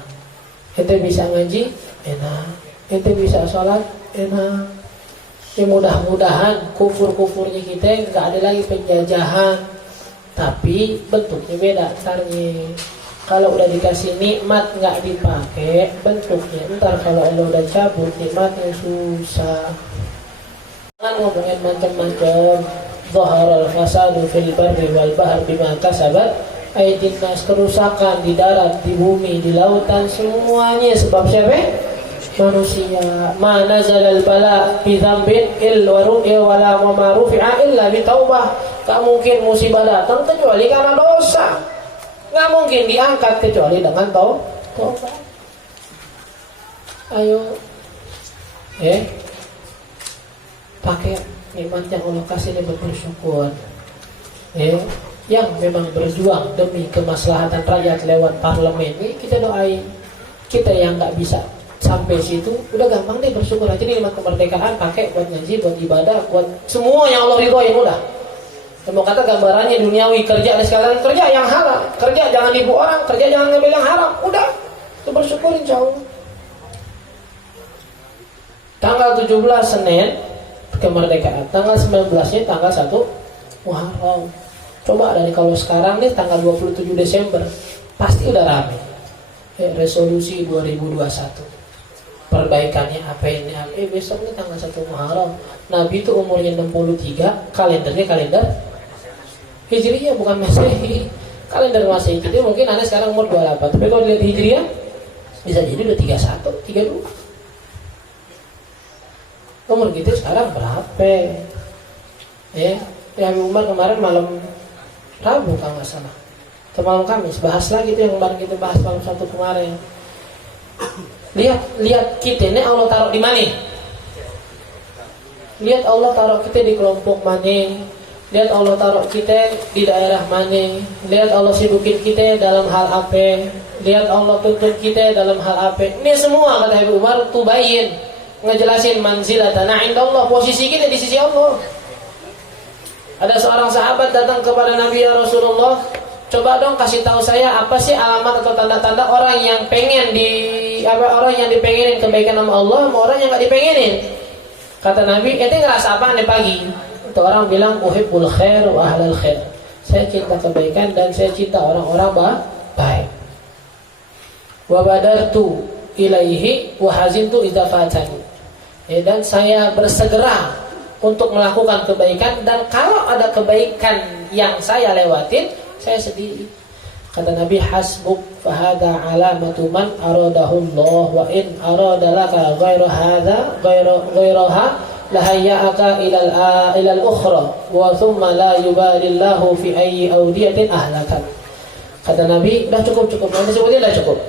ente bisa ngaji enak, ente bisa sholat enak. Ya mudah-mudahan kufur-kufurnya kita nggak ada lagi penjajahan. Tapi bentuknya beda ntarnya. Kalau udah dikasih nikmat nggak dipakai, bentuknya ntar kalau Allah udah cabut nikmatnya susah. Jangan ngomongin macam-macam. Zaharal fasadu fil barri wal bahr bima kasabat aydin nas. Kerusakan di darat, di bumi, di lautan, semuanya sebab siapa? Manusia. Ma nazalal bala bi dzambin illa wala ma rufi'a illa bi taubah. Tak mungkin musibah datang kecuali karena dosa. Nggak mungkin diangkat kecuali dengan taubat. Ayo, pakai nikmat yang Allah kasih ini bersyukur. Yang memang berjuang demi kemaslahatan rakyat lewat parlemen ini kita doain. Kita yang nggak bisa sampai situ, udah gampang deh bersyukur aja nih nikmat kemerdekaan, pakai buat ngaji, buat ibadah, buat semua yang Allah ridhoin udah. Mau kata gambarannya duniawi, kerja dan sekalian kerja yang halal, kerja jangan nipu orang, kerja jangan ngambil yang haram, udah itu bersyukur insya Allah. Tanggal 17 Senin kemerdekaan, tanggal 19-nya tanggal 1 Muharram. Coba dari kalau sekarang nih tanggal 27 Desember pasti udah rame. Resolusi 2021. Perbaikannya apa ini? Besok nih tanggal 1 Muharram. Nabi itu umurnya 63, kalendernya kalender Hijriyah bukan Masehi. Kalender Masehi itu mungkin Anda sekarang umur 28, tapi kalau dilihat Hijriyah bisa jadi udah 31, 32. Umur gitu sekarang berapa? Ya Umar kemarin malam Rabu kalau nggak salah, atau malam Kamis bahas lagi itu yang kemarin kita bahas malam Sabtu kemarin. Lihat kita ini Allah taruh di mana? Lihat Allah taruh kita di kelompok mana? Lihat Allah taruh kita di daerah mana? Lihat Allah sibukin kita dalam hal apa? Lihat Allah tuntut kita dalam hal apa? Ini semua kata Ibu Umar tubayin, ngejelasin manzilatana indallah, posisi kita di sisi Allah. Ada seorang sahabat datang kepada Nabi, ya Rasulullah, coba dong kasih tahu saya apa sih alamat atau tanda-tanda orang yang pengen orang yang dipengenin kebaikan sama Allah, sama orang yang nggak dipengenin. Kata Nabi, ente ngerasa apaan nih pagi? Itu orang bilang uhibbul khair wa ahlal khair. Saya cinta kebaikan dan saya cinta orang-orang baik. Wa badartu ilaihi wa hazintu idza fatani. Dan saya bersegera untuk melakukan kebaikan, dan kalau ada kebaikan yang saya lewatin, saya sedih. Kata Nabi, hasbuk fahada alamatu man aradahullah wa in aradalaka ghairaha lahayyaka ilal ukhra wa thumma la yubalillahu fi ayyi awdiyatin ahlakan. Kata Nabi, udah cukup, nanti sebutin udah cukup.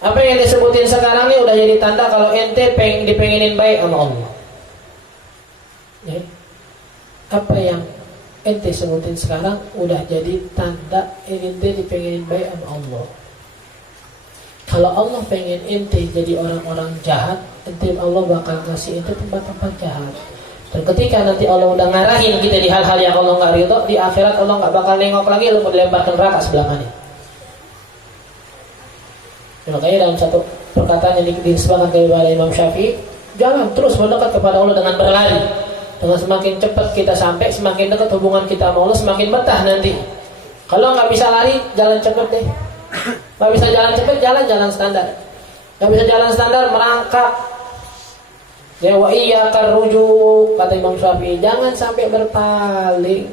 Apa yang disebutin sekarang ini udah jadi tanda kalau ente dipengenin baik sama Allah. Ya. Apa yang ente sebutin sekarang udah jadi tanda ente dipengenin baik sama Allah. Kalau Allah pengen ente jadi orang-orang jahat, ente Allah bakal kasih ente tempat-tempat jahat. Dan ketika nanti Allah udah ngarahin kita di hal-hal yang Allah nggak ridho, di akhirat Allah nggak bakal nengok lagi, lu mau dilempar ke neraka sebelah mana. Makanya dalam satu perkataan yang disebutkan oleh Imam Syafi'i, jangan terus mendekat kepada Allah dengan berlari. Dengan semakin cepat kita sampai, semakin dekat hubungan kita sama Allah, semakin betah nanti. Kalau nggak bisa lari, jalan cepat deh. Nggak bisa jalan cepat, jalan standar. Nggak bisa jalan standar, merangkak. Ya wa iyyaka rujuk, kata Imam Syafi'i, jangan sampai berpaling.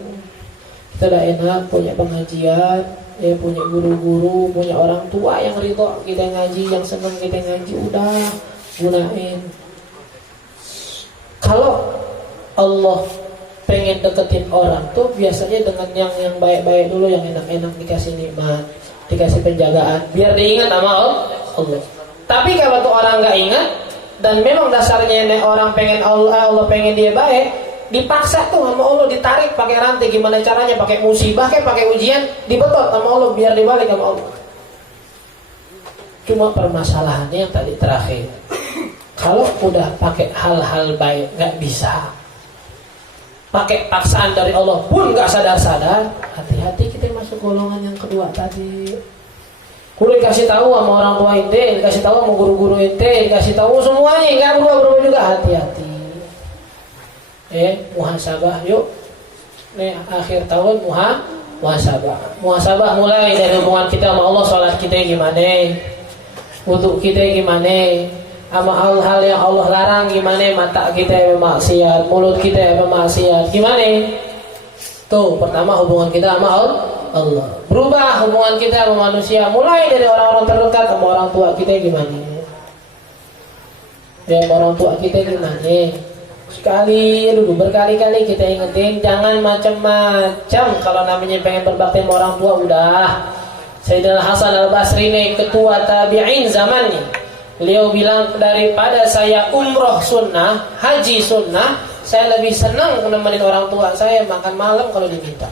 Kita udah enak punya pengajian, ya punya guru-guru, punya orang tua yang ridho kita ngaji, yang senang kita ngaji, udah gunain. Kalau Allah pengen deketin orang tuh biasanya dengan yang baik-baik dulu, yang enak-enak, dikasih nikmat, dikasih penjagaan, biar diingat sama Allah. Tapi kalau tuh orang nggak ingat dan memang dasarnya orang pengen Allah pengen dia baik, dipaksa tuh sama Allah, ditarik pakai rantai, gimana caranya, pakai musibah kayak pakai ujian, dibetot sama Allah biar dibalik sama Allah. Cuma permasalahannya yang tadi terakhir, kalau udah pakai hal-hal baik nggak bisa, pakai paksaan dari Allah pun nggak sadar-sadar, hati-hati kita masuk golongan yang kedua tadi. Kudu dikasih tahu sama orang tua ente, dikasih tahu sama guru-guru ente, dikasih tahu semuanya, nggak berubah-berubah juga, hati-hati. Muhasabah yuk. Nih akhir tahun muhasabah mulai dari hubungan kita sama Allah, sholat kita gimana, wudu kita gimana, sama hal-hal yang Allah larang gimana, mata kita yang maksiat, mulut kita yang maksiat gimana. Tuh pertama hubungan kita sama Allah. Berubah hubungan kita sama manusia, mulai dari orang-orang terdekat, sama orang tua kita gimana, ya orang tua kita gimana. Sekali dulu, berkali-kali kita ingetin, jangan macam-macam. Kalau namanya pengen berbakti sama orang tua, udah. Sayyidina Hasan Al-Basri ini ketua tabi'in zamannya, beliau bilang, daripada saya umroh sunnah, haji sunnah, saya lebih senang menemani orang tua saya makan malam kalau diminta.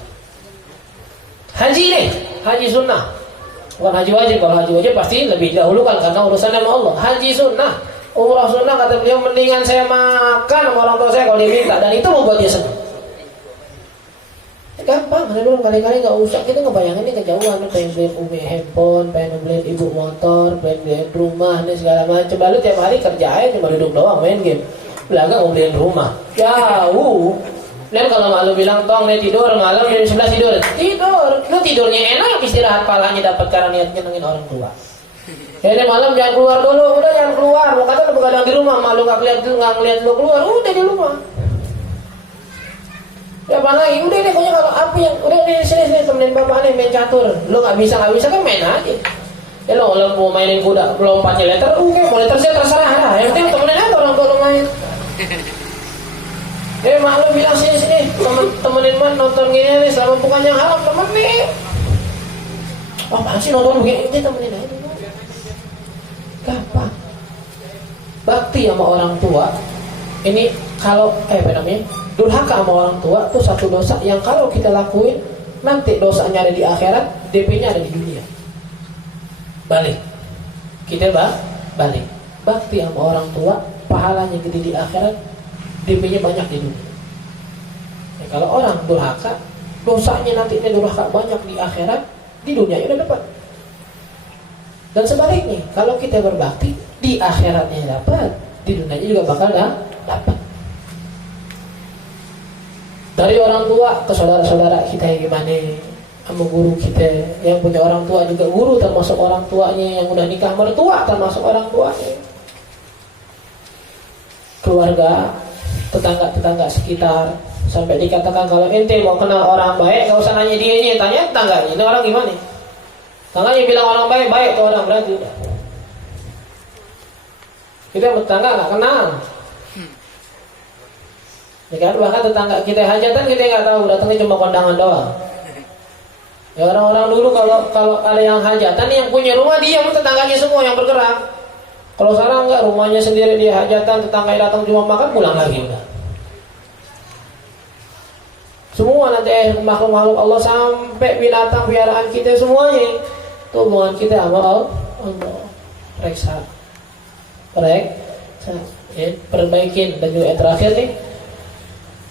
Haji nih, haji sunnah, bukan haji wajib. Kalau haji wajib pasti lebih dahulukan karena urusannya sama Allah. Haji sunnah, umrah sunnah, kata beliau, mendingan saya makan sama orang tua saya kalau diminta, dan itu membuat dia senang. Gampang, saya bilang kali-kali nggak usah, kita ngebayangin ini kejauhan, pengen beliin umi handphone, pengen beliin ibu motor, pengen beliin rumah, nih segala macam. Lalu tiap hari kerja aja cuma duduk doang main game, belaga mau beliin rumah, jauh. Dan kalau mak lu bilang, tong nih tidur malam jam 11 tidur, lu tidurnya enak, istirahat palanya dapat karena niat nyenengin orang tua. Ini malam jangan keluar dulu, udah jangan keluar. Mau kata lu begadang di rumah, malu nggak ngeliat lu keluar, udah di rumah. Ya apa lagi? Udah deh, pokoknya kalau apa yang udah di sini temenin bapak nih main catur. Lu nggak bisa kan main aja. Ya lo mau mainin kuda, lompatnya letter, mau letter saya terserah dah. Yang penting temenin aja orang tua lu main. Mak lu bilang sini temenin man nonton gini nih, selama bukan yang haram temenin. Apaan sih nonton begini? Ini temenin aja. Gampang. Bakti sama orang tua ini, kalau durhaka sama orang tua itu satu dosa yang kalau kita lakuin nanti dosanya ada di akhirat, DP-nya ada di dunia. Balik. Kita balik. Bakti sama orang tua, pahalanya gede di akhirat, DP-nya banyak di dunia. Ya, kalau orang durhaka, dosanya nantinya durhaka banyak di akhirat, di dunia udah dapat. Dan sebaliknya, kalau kita berbakti, di akhiratnya dapat, di dunianya juga bakal dapat. Dari orang tua ke saudara-saudara kita yang gimana, sama guru kita yang punya orang tua juga, guru termasuk orang tuanya, yang udah nikah mertua termasuk orang tuanya, keluarga, tetangga-tetangga sekitar. Sampai dikatakan kalau ente mau kenal orang baik, gak usah nanya dia, tanya tetangganya, ini orang gimana. Tangganya bilang orang baik tuh orang berarti udah. Kita bertangga nggak kenal. Ya kan, bahkan tetangga kita hajatan kita nggak tahu, datangnya cuma kondangan doang. Ya orang-orang dulu kalau ada yang hajatan yang punya rumah dia tetangganya semua yang bergerak. Kalau sekarang enggak, rumahnya sendiri dia hajatan, tetangganya datang cuma makan pulang lagi udah. Semua nanti makhluk-makhluk Allah sampai binatang piaraan kita semuanya itu hubungan kita sama Allah. Periksa. Perbaikin. Dan juga yang terakhir nih,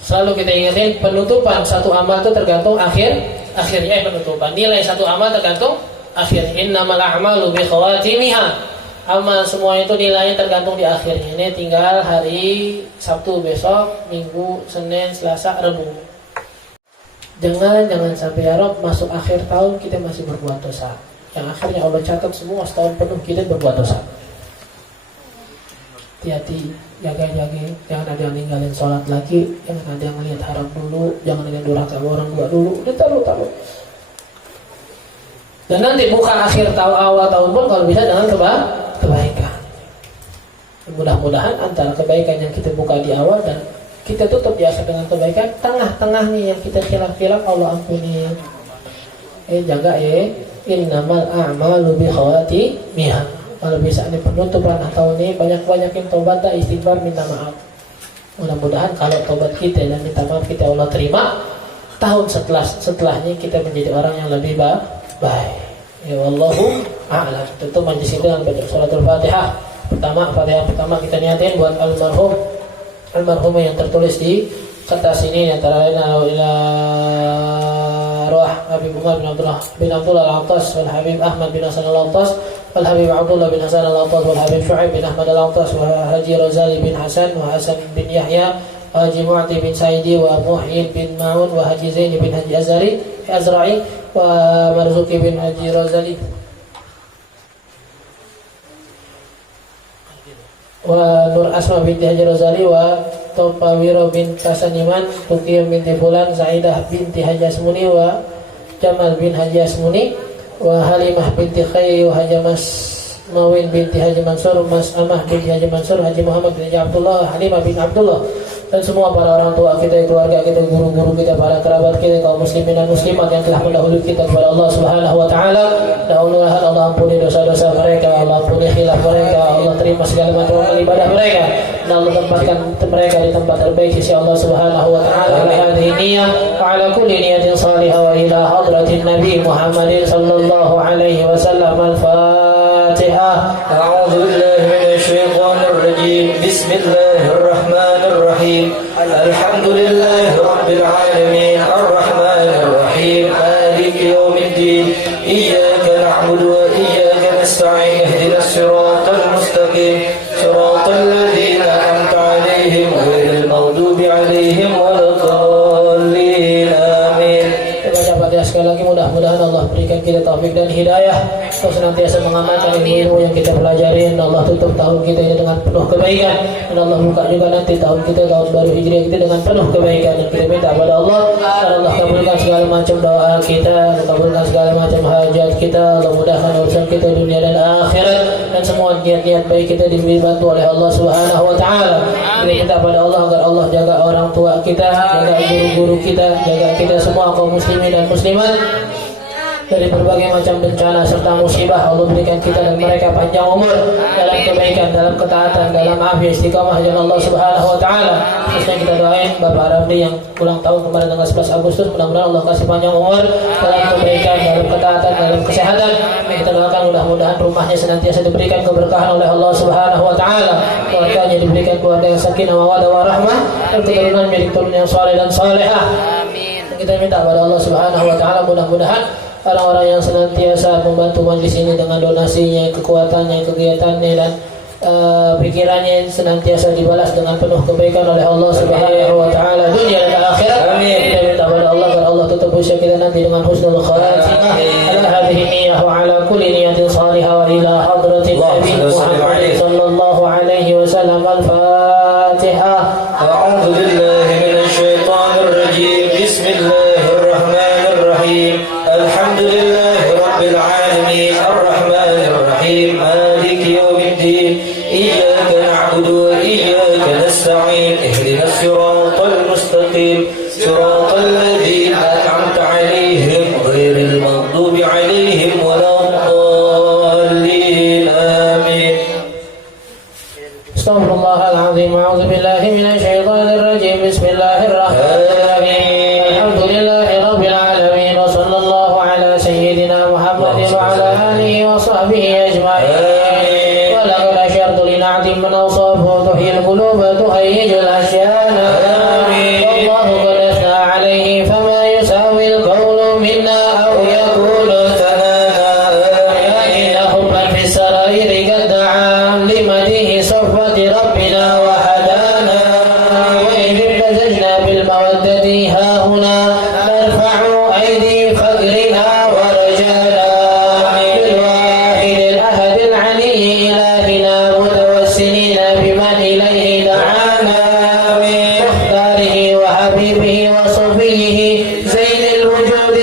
selalu kita ingatin penutupan satu amal itu tergantung akhirnya penutupan. Nilai satu amal tergantung akhir. Innamal a'malu bi khawatimiha. Amal semua itu nilainya tergantung di akhirnya. Ini tinggal hari Sabtu besok, Minggu, Senin, Selasa, Rabu. Jangan sampai ya Rob, masuk akhir tahun kita masih berbuat dosa. Yang akhirnya Allah catat semua setahun penuh kita berbuat dosa. Hati-hati, jaga, jangan ada yang ninggalin sholat lagi, jangan ada yang melihat haram dulu, jangan ada yang durhaka orang tua dulu, udah taruh. Dan nanti bukan akhir tahun, awal tahun pun kalau bisa dengan kebaikan. Mudah-mudahan antara kebaikan yang kita buka di awal dan kita tutup di akhir dengan kebaikan, tengah-tengahnya yang kita khilaf Allah ampuni. Jaga innamal a'malu bi khawatimiha. Kalau bisa ini penutupan atau ini banyak-banyakin taubat dan istighfar, minta maaf. Mudah-mudahan kalau taubat kita dan minta maaf kita Allah terima, tahun setelahnya kita menjadi orang yang lebih baik. Ya wallahu a'lam. Tentu majlis ini dengan baca suratul Fatihah. Fatihah pertama kita niatin buat almarhum yang tertulis di kertas ini, antara lain ila Ruh Habib Umar bin Abdullah Al-Attas wal Habib Ahmad bin Hasan Al-Attas wal Habib Abdullah bin Hasan Al-Attas wal Habib Shu'aib bin Ahmad Al-Attas wa Haji Razali bin Hasan wa Hasan bin Yahya wa Haji Mu'ti bin Saidi wa Muhyin bin Ma'un wa Haji Zaini bin Haji Azra'i wa Marzuki bin Haji Razali wa Nur Asma binti Haji Razali wa Tompawiro bin Kasaniman, Tukiyah binti Fulan, Saidah binti Haji Asmuni wa Jamal bin Haji Asmuni wa Halimah binti Khairi wa Haji Mas Mawin binti Haji Mansur, Mas Amah binti Haji Mansur, Haji Muhammad bin Haji Abdullah, Halimah bin Abdullah, dan semua para orang tua kita, keluarga kita, guru-guru kita, para kerabat kita, kaum muslimin dan muslimat yang telah mendahului kita kepada Allah Subhanahu wa taala. Mudah-mudahan Allah ampuni dosa-dosa mereka, Allah ampuni khilaf mereka, Allah terima segala macam ibadah mereka, dan Allah tempatkan mereka di tempat terbaik sisi Allah Subhanahu wa taala. Hadhihi niyyah wa ala kulli niyatin salihah wa ila hadratin Nabi Muhammadin sallallahu alaihi wasallam. Al-Fatihah. A'udzu billahi minasy syaithanir rajim. Bismillahir rahmanir rahim. Alhamdulillahi rabbil alamin. Arrahmanir rahim. Maliki yaumiddin. Iyyaka na'budu wa iyyaka nasta'in. Ihdinas siratal mustaqim. Siratal ladzina an'amta 'alaihim ghairil maghdubi 'alaihim waladdallin. Amin. Pada sekali lagi mudah-mudahan Allah berikan kita taufik dan hidayah untuk senantiasa mengamalkan ilmu yang kita pelajari, dan Allah tutup tahun kita ini dengan penuh kebaikan, dan Allah buka juga nanti tahun kita, tahun baru hijriah kita dengan penuh kebaikan. Dan kita minta kepada Allah agar Allah kabulkan segala macam doa kita, kabulkan segala macam hajat kita, Allah mudahkan urusan kita dunia dan akhirat, dan semua niat-niat baik kita dibantu oleh Allah Subhanahu wa taala. Kita minta kepada Allah agar Allah jaga orang tua kita, jaga guru-guru kita, jaga kita semua kaum muslimin dan muslimat dari berbagai macam bencana serta musibah. Allah berikan kita dan mereka panjang umur dalam kebaikan, dalam ketaatan, dalam afiat istiqamah jalan Allah Subhanahu wa taala. Khususnya kita doain Bapak Ramli yang ulang tahun kemarin tanggal 11 Agustus, mudah-mudahan Allah kasih panjang umur dalam kebaikan, dalam ketaatan, dalam kesehatan. Kita doakan mudah-mudahan rumahnya senantiasa diberikan keberkahan oleh Allah Subhanahu wa taala, keluarganya diberikan keluarga yang sakinah, mawaddah, warahmah, dan keturunan menjadi keturunan yang saleh dan salehah. Kita minta kepada Allah Subhanahu wa taala mudah-mudahan orang-orang yang senantiasa membantu majlis ini dengan donasinya, kekuatannya, kegiatannya, dan pikirannya senantiasa dibalas dengan penuh kebaikan oleh Allah Subhanahu wa taala dunia dan akhirat. Amin. Kita minta kepada Allah agar Allah tutup usia kita nanti dengan husnul khatimah. Ala hadhihi niyyah wa ala kulli niyatin salihah wa ila hadratin Nabi Muhammad sallallahu alaihi wasallam. Al-Fatihah. A'udzu billahi minasy syaithanir rajim. Bismillahirrahmanirrahim. Alhamdulillahi rabbil alamin.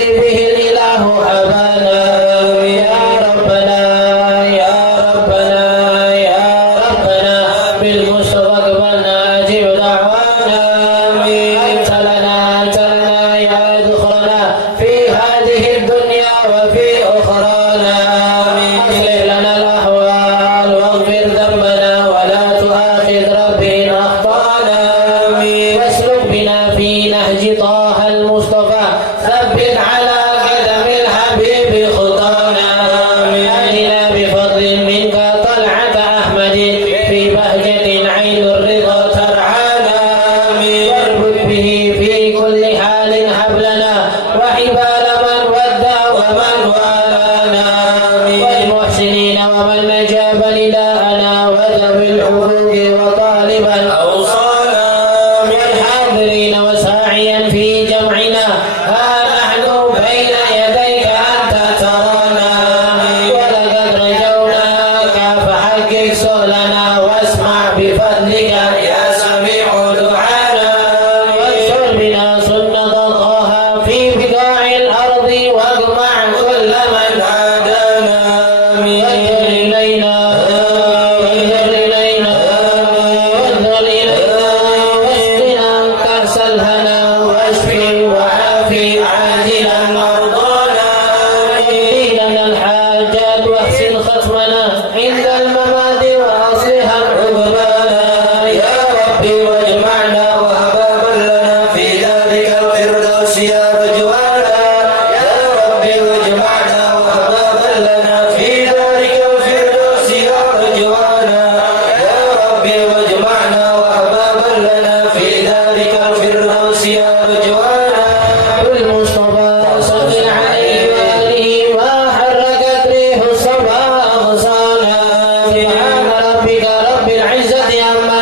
يسقي به الإله أبانا يا ربنا يا ربنا يا ربنا بالمصطفى اقبلنا أجب دعوانا أنت لنا يا ذخرنا في هذه الدنيا وفي أخرانا أصلح لنا الأحوال واغفر ذنبنا ولا تؤاخذ ربي إن أخطأنا واسلك بنا في نهج طه المصطفى ثبت على قدم الحبيب خطانا أهدنا بفضل منك طلعة أحمد في بهجة عين الرضا ترعانا واربط به في كل حال هب لنا وحبال من ودى ومن والانا والمحسنين ومن أجاب نداءنا وذوي الحقوق وطالبا أوصانا والحاضرين وساعيا في جمعنا ها نحن بين يديك أنت ترانا ولقد رجوناك فحقق سؤلنا واسمع بفضلك يا سميع دعانا وانشر بنا سنة طه في بقاع الأرض واجمع كل من عادانا وانظر إلينا وانظر إلينا وانظر إلينا واسقنا كأس الهنا واشفي وعافي عاجلا مرضانا اقضي لنا الحاجات واحسن ختمنا عند الممات واصلحا عقبانا يا ربي واجمعنا وهبابا لنا في ذلك الفردوس يا رجوانا يا ربي واجمعنا وهبابا لنا في ذلك الفردوس يا رجوانا يا ربي واجمعنا وهبابا لنا في ذلك الفردوس يا رجوانا بالمصطفى صل عليه وآله ما حركت ريح الصبا أغصانا سبحان ربك رب العزة عما